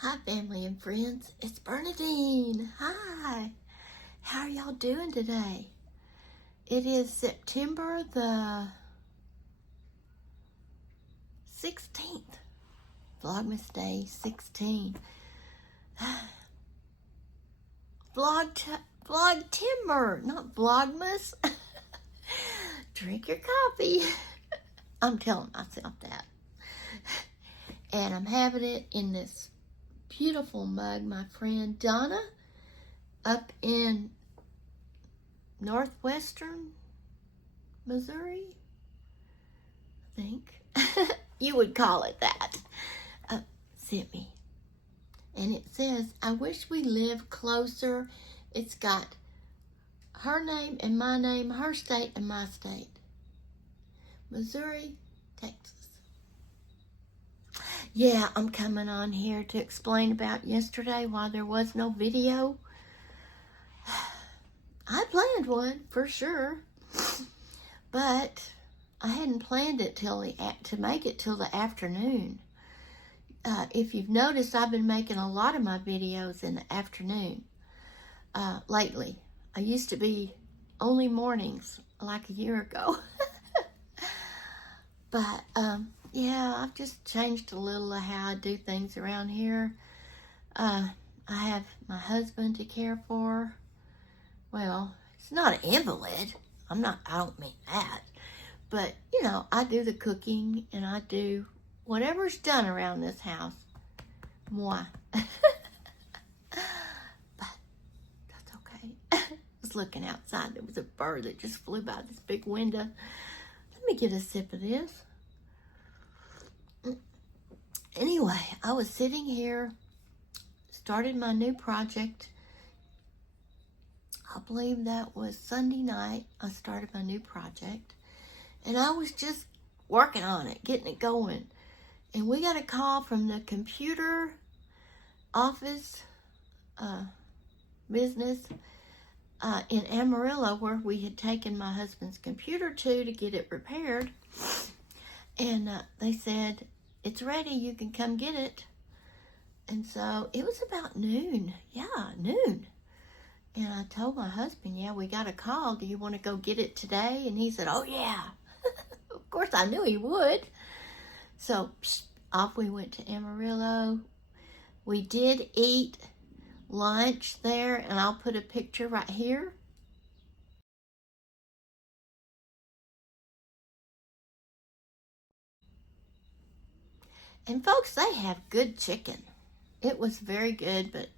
Hi, family and friends. It's Bernadine. Hi. How are y'all doing today? It is September the 16th. Vlogmas Day 16. Vlogtember, not Vlogmas. Drink your coffee. I'm telling myself that. And I'm having it in this beautiful mug my friend Donna up in northwestern Missouri, I think you would call it that, sent me. And it says, I wish we lived closer. It's got her name and my name, her state and my state. Missouri, Texas. Yeah, I'm coming on here to explain about yesterday why there was no video. I planned one for sure, but I hadn't planned it to make it till the afternoon. If you've noticed, I've been making a lot of my videos in the afternoon lately. I used to be only mornings like a year ago. But yeah, I've just changed a little of how I do things around here. I have my husband to care for. Well, it's not an invalid. I don't mean that. But, you know, I do the cooking and I do whatever's done around this house. Moi. But that's okay. I was looking outside. There was a bird that just flew by this big window. Let me get a sip of this. Anyway, I was sitting here, started my new project. I believe that was Sunday night. I started my new project. And I was just working on it, getting it going. And we got a call from the computer office business in Amarillo, where we had taken my husband's computer to get it repaired. And they said, it's ready, you can come get it. And so it was about noon. Yeah, noon. And I told my husband, yeah, we got a call. Do you want to go get it today? And he said, oh, yeah. Of course, I knew he would. So off we went to Amarillo. We did eat lunch there, and I'll put a picture right here. And folks, they have good chicken. It was very good, but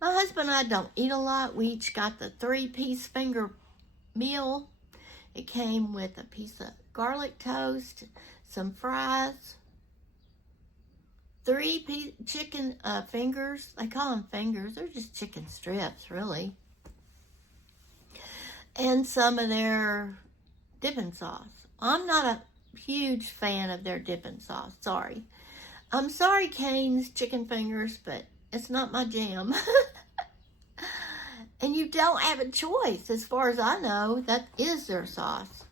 my husband and I don't eat a lot. We each got the 3-piece finger meal. It came with a piece of garlic toast, some fries, 3 chicken fingers. They call them fingers. They're just chicken strips, really. And some of their dipping sauce. I'm not a huge fan of their dipping sauce. Sorry. I'm sorry, Cane's chicken fingers, but it's not my jam. And you don't have a choice. As far as I know, that is their sauce.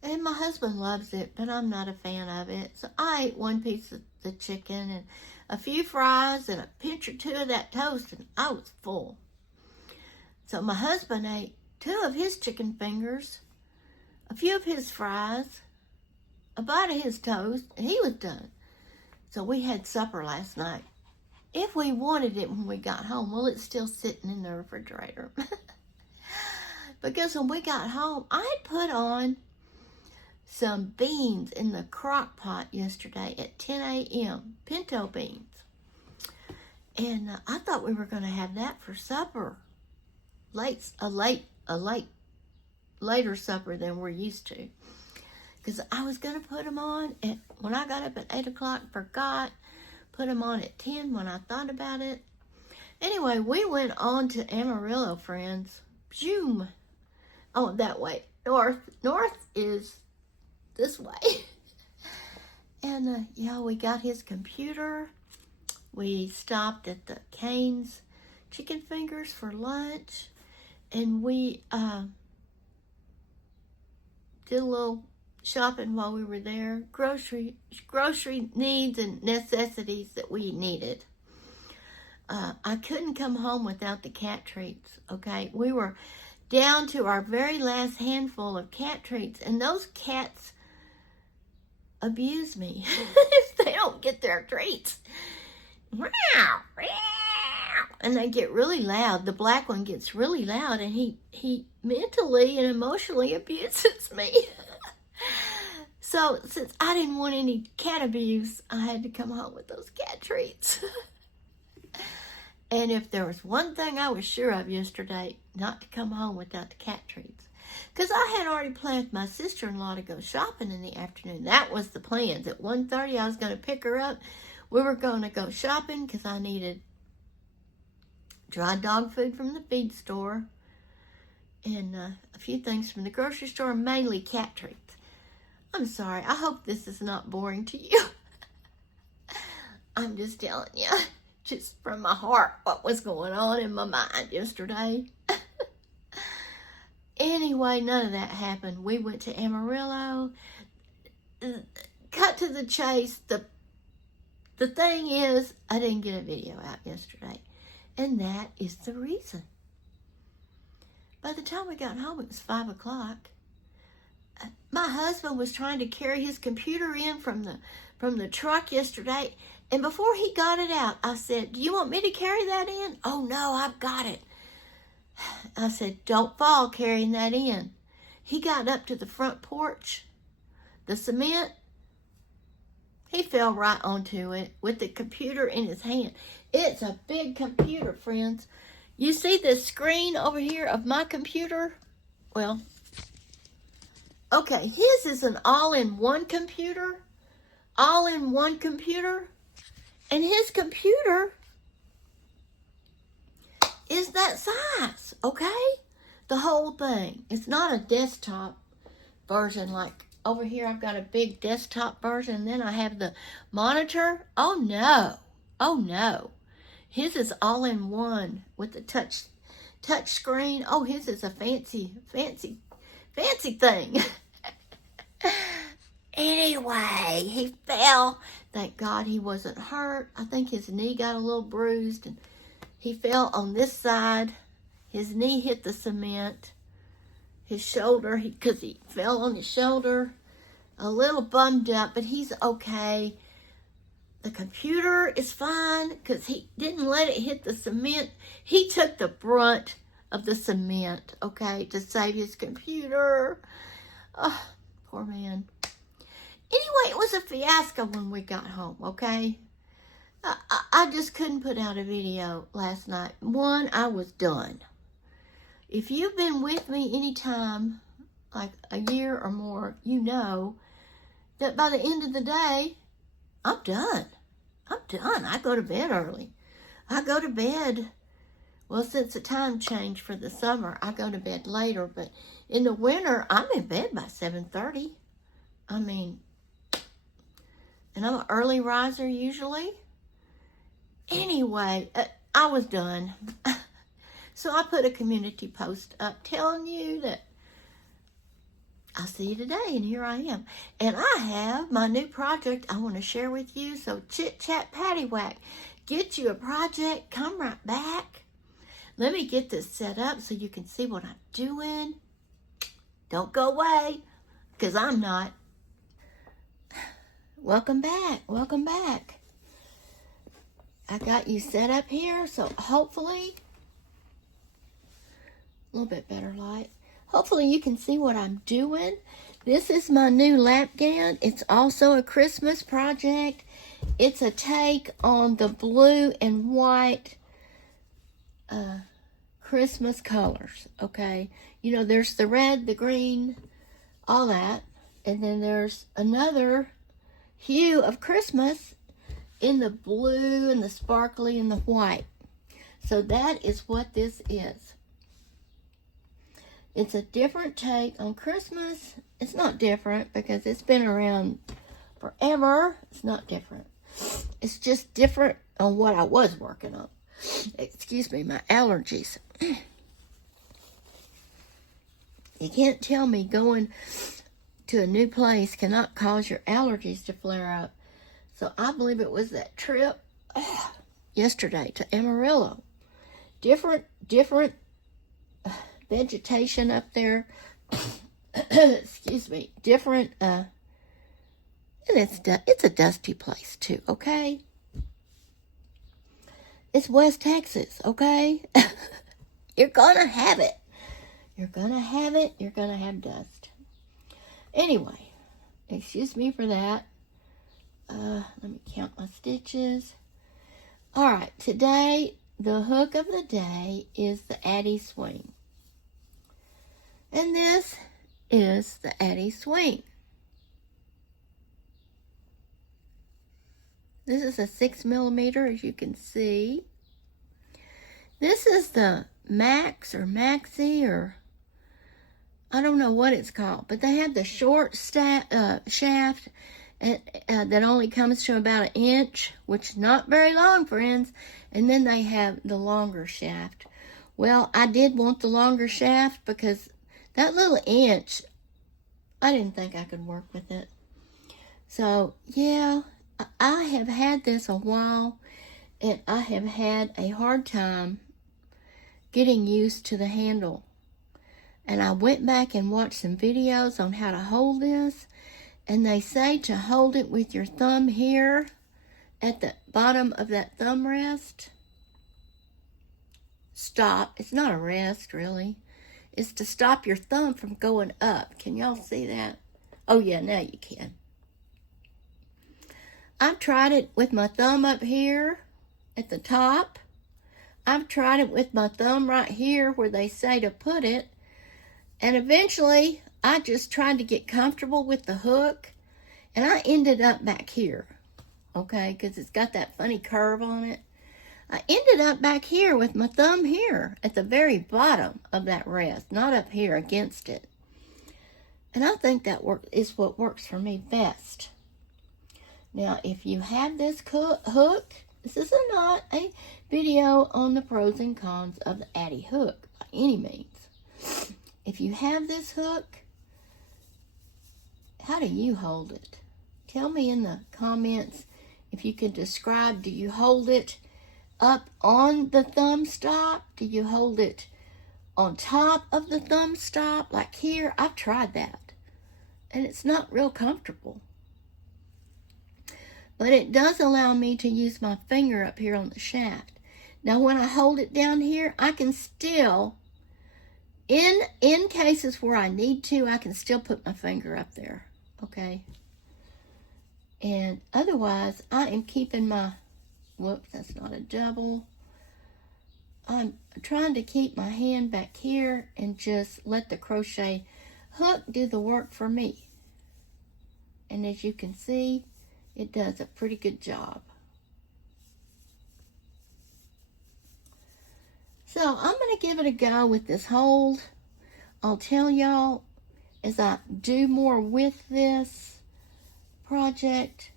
And my husband loves it, but I'm not a fan of it. So I ate 1 piece of the chicken and a few fries and a pinch or 2 of that toast, and I was full. So my husband ate 2 of his chicken fingers, a few of his fries, a bite of his toast, and he was done. So we had supper last night. If we wanted it when we got home, well, it's still sitting in the refrigerator. Because when we got home, I put on some beans in the crock pot yesterday at 10 a.m., pinto beans. And I thought we were going to have that for supper. Later supper than we're used to. Because I was going to put them on when I got up at 8 o'clock, forgot. Put them on at 10 when I thought about it. Anyway, we went on to Amarillo, friends. Zoom. Oh, that way. North. North is this way. And yeah, we got his computer. We stopped at the Cane's chicken fingers for lunch. And we did a little shopping while we were there. Grocery needs and necessities that we needed. I couldn't come home without the cat treats, okay? We were down to our very last handful of cat treats, and those cats abuse me if they don't get their treats. And they get really loud. The black one gets really loud, and he mentally and emotionally abuses me. So since I didn't want any cat abuse, I had to come home with those cat treats. And if there was one thing I was sure of yesterday, not to come home without the cat treats. Because I had already planned with my sister-in-law to go shopping in the afternoon. That was the plans. At 1:30, I was going to pick her up. We were going to go shopping because I needed dry dog food from the feed store and a few things from the grocery store, mainly cat treats. I'm sorry. I hope this is not boring to you. I'm just telling you, just from my heart, what was going on in my mind yesterday. Anyway, none of that happened. We went to Amarillo. Cut to the chase. The thing is, I didn't get a video out yesterday. And that is the reason. By the time we got home, it was 5 o'clock. My husband was trying to carry his computer in from the truck yesterday. And before he got it out, I said, "Do you want me to carry that in?" "Oh, no, I've got it." I said, "Don't fall carrying that in." He got up to the front porch, the cement. He fell right onto it with the computer in his hand. It's a big computer, friends. You see the screen over here of my computer? Well, okay, his is an all-in-one computer. All-in-one computer. And his computer is that size, okay? The whole thing. It's not a desktop version like over here. I've got a big desktop version, and then I have the monitor. Oh no. Oh no. His is all in one with the touch screen. Oh, his is a fancy thing. Anyway, he fell. Thank God he wasn't hurt. I think his knee got a little bruised, and he fell on this side. His knee hit the cement. His shoulder, because he fell on his shoulder. A little bummed up, but he's okay. The computer is fine because he didn't let it hit the cement. He took the brunt of the cement, okay, to save his computer. Oh, poor man. Anyway, it was a fiasco when we got home, okay? I just couldn't put out a video last night. One, I was done. If you've been with me any time, like a year or more, you know that by the end of the day, I'm done. I'm done. I go to bed early. I go to bed, well, since the time changed for the summer, I go to bed later, but in the winter, I'm in bed by 7:30. I mean, and I'm an early riser usually. Anyway, I was done. So I put a community post up telling you that I'll see you today, and here I am. And I have my new project I want to share with you. So chit chat patty whack. Get you a project, come right back. Let me get this set up so you can see what I'm doing. Don't go away, because I'm not. Welcome back. Welcome back. I got you set up here, so hopefully, a little bit better light. Hopefully you can see what I'm doing. This is my new lap gown. It's also a Christmas project. It's a take on the blue and white Christmas colors, okay? You know, there's the red, the green, all that. And then there's another hue of Christmas in the blue and the sparkly and the white. So that is what this is. It's a different take on Christmas. It's not different because it's been around forever. It's not different. It's just different on what I was working on. Excuse me, my allergies. You can't tell me going to a new place cannot cause your allergies to flare up. So I believe it was that trip. yesterday to Amarillo. Different vegetation up there. Excuse me. Different, and it's a dusty place too, okay? It's West Texas, okay? You're gonna have it. You're gonna have it. You're gonna have dust. Anyway, excuse me for that. Let me count my stitches. All right, today, the hook of the day is the Addy Swing. And this is the Addy Swing. This is a 6mm, as you can see. This is the Max or Maxi, or I don't know what it's called, but they have the short shaft that only comes to about 1 inch, which is not very long, friends. And then they have the longer shaft. Well, I did want the longer shaft because that little inch, I didn't think I could work with it. So, yeah, I have had this a while, and I have had a hard time getting used to the handle. And I went back and watched some videos on how to hold this, and they say to hold it with your thumb here at the bottom of that thumb rest. Stop. It's not a rest, really. It's to stop your thumb from going up. Can y'all see that? Oh, yeah, now you can. I've tried it with my thumb up here at the top. I've tried it with my thumb right here where they say to put it. And eventually, I just tried to get comfortable with the hook. And I ended up back here. Okay, because it's got that funny curve on it. I ended up back here with my thumb here at the very bottom of that rest, not up here against it. And I think that is what works for me best. Now, if you have this hook, this is not a video on the pros and cons of the Addy hook by any means. If you have this hook, how do you hold it? Tell me in the comments if you can describe, do you hold it up on the thumb stop? Do you hold it on top of the thumb stop? Like here, I've tried that. And it's not real comfortable. But it does allow me to use my finger up here on the shaft. Now when I hold it down here, I can still, in cases where I need to, I can still put my finger up there. Okay? And otherwise, I am keeping my, whoops, that's not a double. I'm trying to keep my hand back here and just let the crochet hook do the work for me. And as you can see, it does a pretty good job. So I'm going to give it a go with this hold. I'll tell y'all as I do more with this project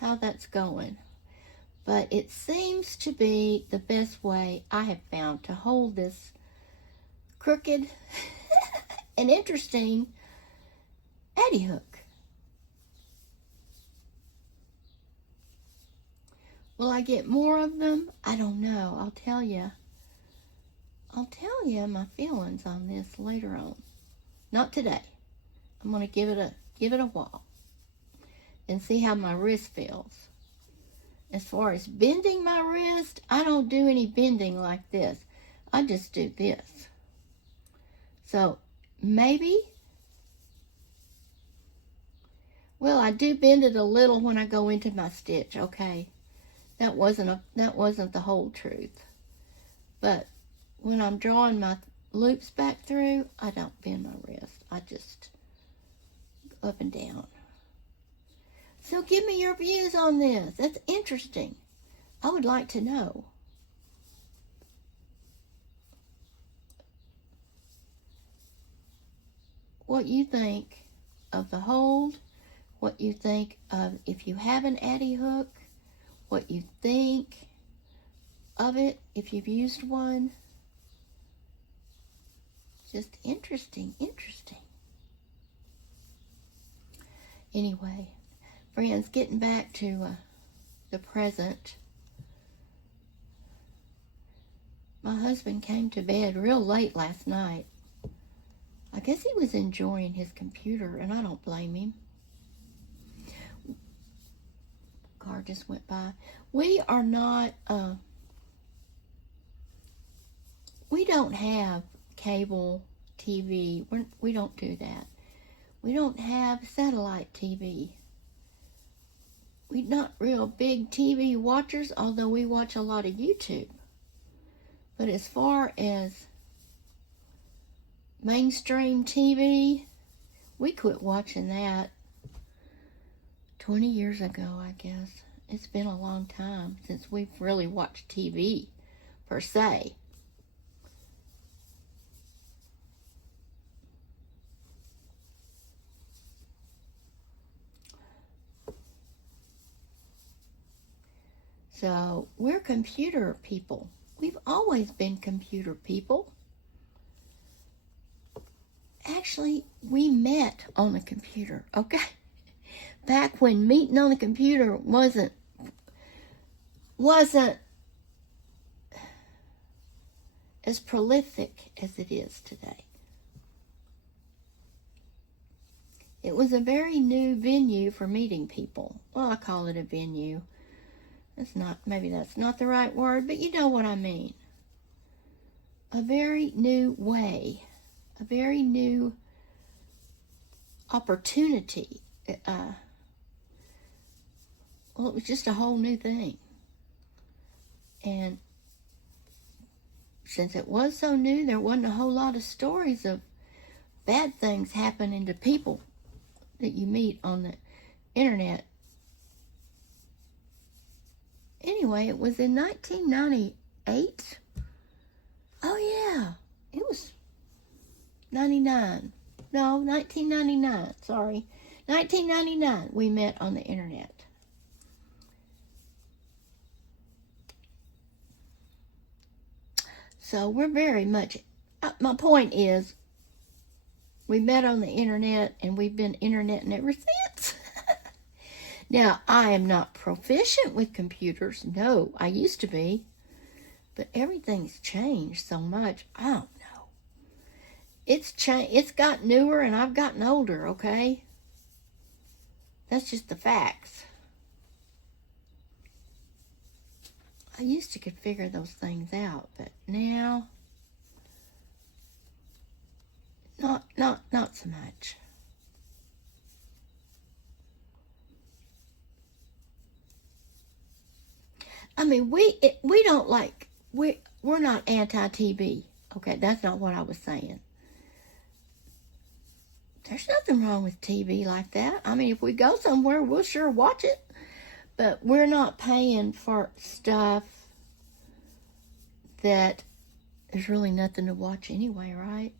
how that's going. But it seems to be the best way I have found to hold this crooked and interesting Addy hook. Will I get more of them? I don't know. I'll tell you my feelings on this later on. Not today. I'm going to give it a while and see how my wrist feels. As far as bending my wrist, I don't do any bending like this. I just do this. So maybe, well, I do bend it a little when I go into my stitch. Okay, that wasn't the whole truth. But when I'm drawing my loops back through, I don't bend my wrist. I just go up and down. So give me your views on this. That's interesting. I would like to know. What you think of the hold, what you think of if you have an Addy hook, what you think of it if you've used one. Just interesting. Anyway, friends, getting back to the present. My husband came to bed real late last night. I guess he was enjoying his computer, and I don't blame him. Car just went by. We are not, we don't have cable TV. We don't do that. We don't have satellite TV. We're not real big TV watchers, although we watch a lot of YouTube. But as far as mainstream TV, we quit watching that 20 years ago, I guess. It's been a long time since we've really watched TV, per se. So, we're computer people. We've always been computer people. Actually, we met on a computer, okay? Back when meeting on the computer wasn't as prolific as it is today. It was a very new venue for meeting people. Well, I call it a venue. Maybe that's not the right word, but you know what I mean. A very new way, a very new opportunity. Well, it was just a whole new thing. And since it was so new, there wasn't a whole lot of stories of bad things happening to people that you meet on the internet. Anyway, it was in 1998. Oh, yeah. It was 99. No, 1999. Sorry. 1999, we met on the internet. So we're very much, my point is, we met on the internet and we've been interneting ever since. Now, I am not proficient with computers. No, I used to be. But everything's changed so much. I don't know. It's got newer and I've gotten older, okay? That's just the facts. I used to could figure those things out, but now, not so much. I mean, we don't like, we're not anti-TV. Okay, that's not what I was saying. There's nothing wrong with TV like that. I mean, if we go somewhere, we'll sure watch it. But we're not paying for stuff that there's really nothing to watch anyway, right?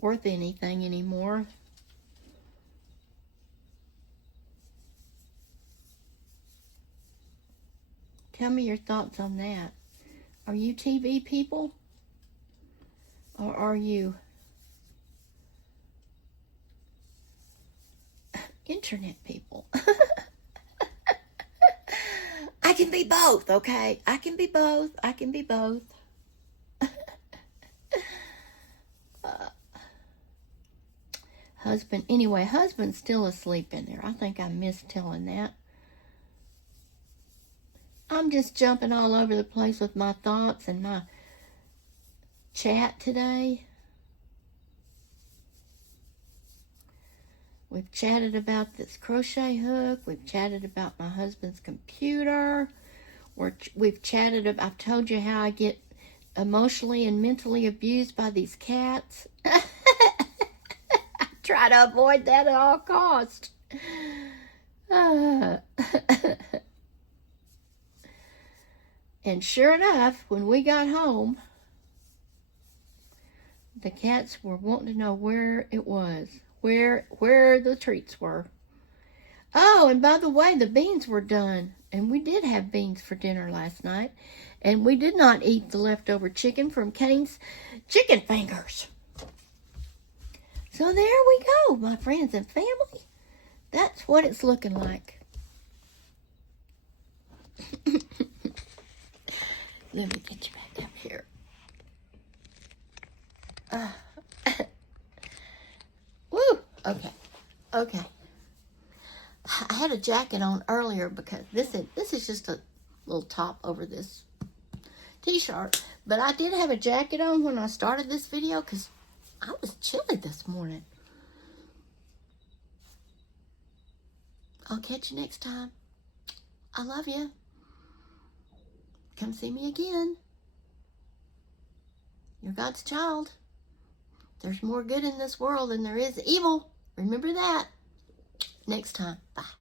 Worth anything anymore. Tell me your thoughts on that. Are you TV people? Or are you internet people? I can be both, okay? I can be both. I can be both. Husband's still asleep in there. I think I missed telling that. I'm just jumping all over the place with my thoughts and my chat today. We've chatted about this crochet hook. We've chatted about my husband's computer. We've chatted about, I've told you how I get emotionally and mentally abused by these cats. I try to avoid that at all costs. And sure enough, when we got home, the cats were wanting to know where it was, where the treats were. Oh, and by the way, the beans were done. And we did have beans for dinner last night. And we did not eat the leftover chicken from Kane's Chicken Fingers. So there we go, my friends and family. That's what it's looking like. Let me get you back up here. Woo! Okay. Okay. I had a jacket on earlier because this is just a little top over this t-shirt. But I did have a jacket on when I started this video because I was chilly this morning. I'll catch you next time. I love you. Come see me again. You're God's child. There's more good in this world than there is evil. Remember that. Next time. Bye.